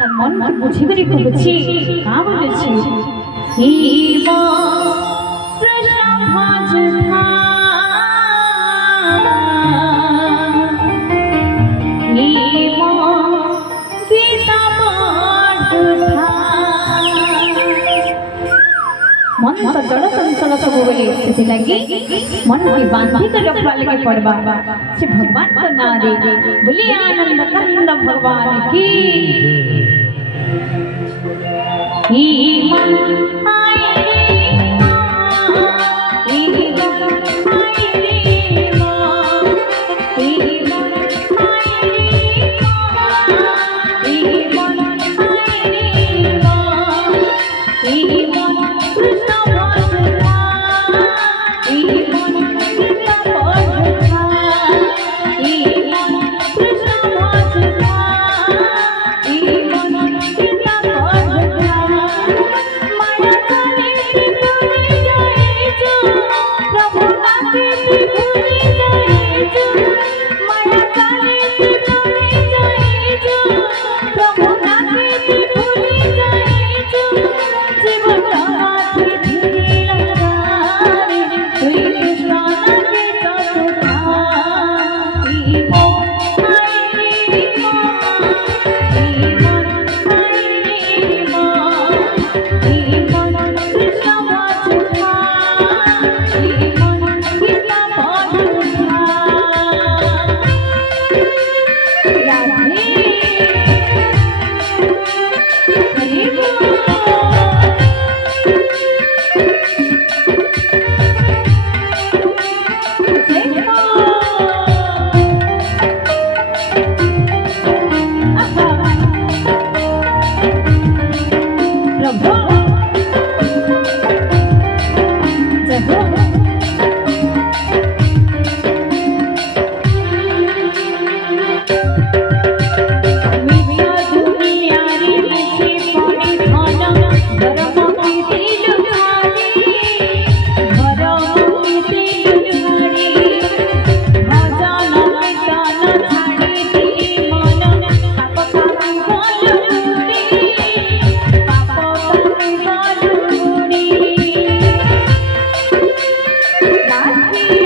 তার মন বুঝি করে করেছি কা বলেছি হি মা কৃষ্ণ ভজ থা হি মা গীতা পঢ় থা मन तो जड़ चंचल सब बोले से लगी मन की बांधी कर रखवा लगे पड़वा से भगवान का नाम रे बोले आनंद कंद भगवान की ही मन आए रे ही मन आए रे मां ही मन आए रे मां ही मन आए रे मां ही मन कृष्ण भज था ही मन गीता पढ़ था ही मन कृष्ण भज था ही मन गीता पढ़ था माया करे भूल जाए जो प्रभु लागे भूल जाए जो माया करे भूल जाए जो प्रभु लागे भूल जाए जो जीवन Bye.